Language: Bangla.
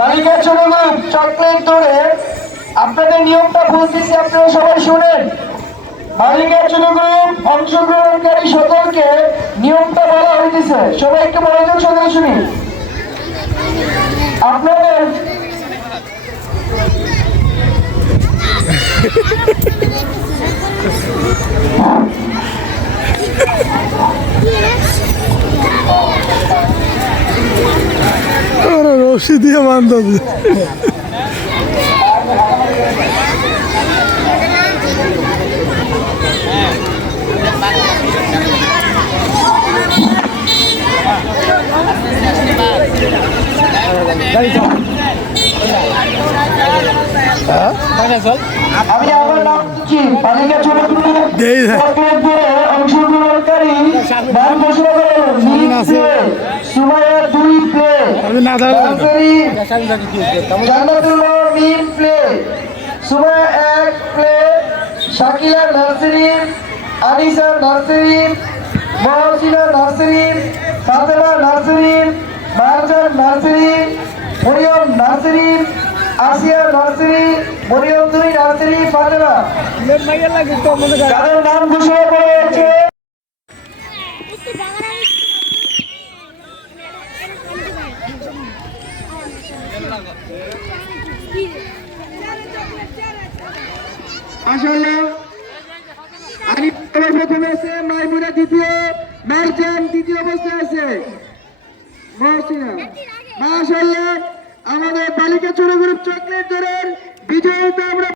বালিকা ছোট গ্রুপ চকলেট ধরে আপনাদের নিয়মটা বলতেছি, আপনারা সবাই শুনেন। বালিকা ছোট গ্রুপ অংশগ্রহণকারী সকলকে নিয়মটা বলা হইতেছে, সবাই একটু মনোযোগ সহকারে শুনি। আপনাদের রশি দিয়ে বান্ধব আমি আমার নাম কি বালিকা ছোট গ্রুপ চকলেট ধরে অংশগ্রহণকারী নাম ঘোষণা করেন। Sumaiya 2 play, Jannatullah Mim play, Sumaiya 1 play, Shakila nursery, Anisa nursery, Mohsina nursery, Fatema nursery, Marjan nursery, Mariam nursery, Asiya nursery, Mariam 2 nursery, Fatema. যাদের নাম ঘোষণা করা হয়েছে আসলে আরিফ প্রথমে আছে, মাইমুনা দ্বিতীয়, মারজান তৃতীয় অবস্থায় আছে, মহসিনা। মাশাআল্লাহ, আমাদের বালিকা ছোট গ্রুপ চকলেট ধরে বিজয়িতা আমরা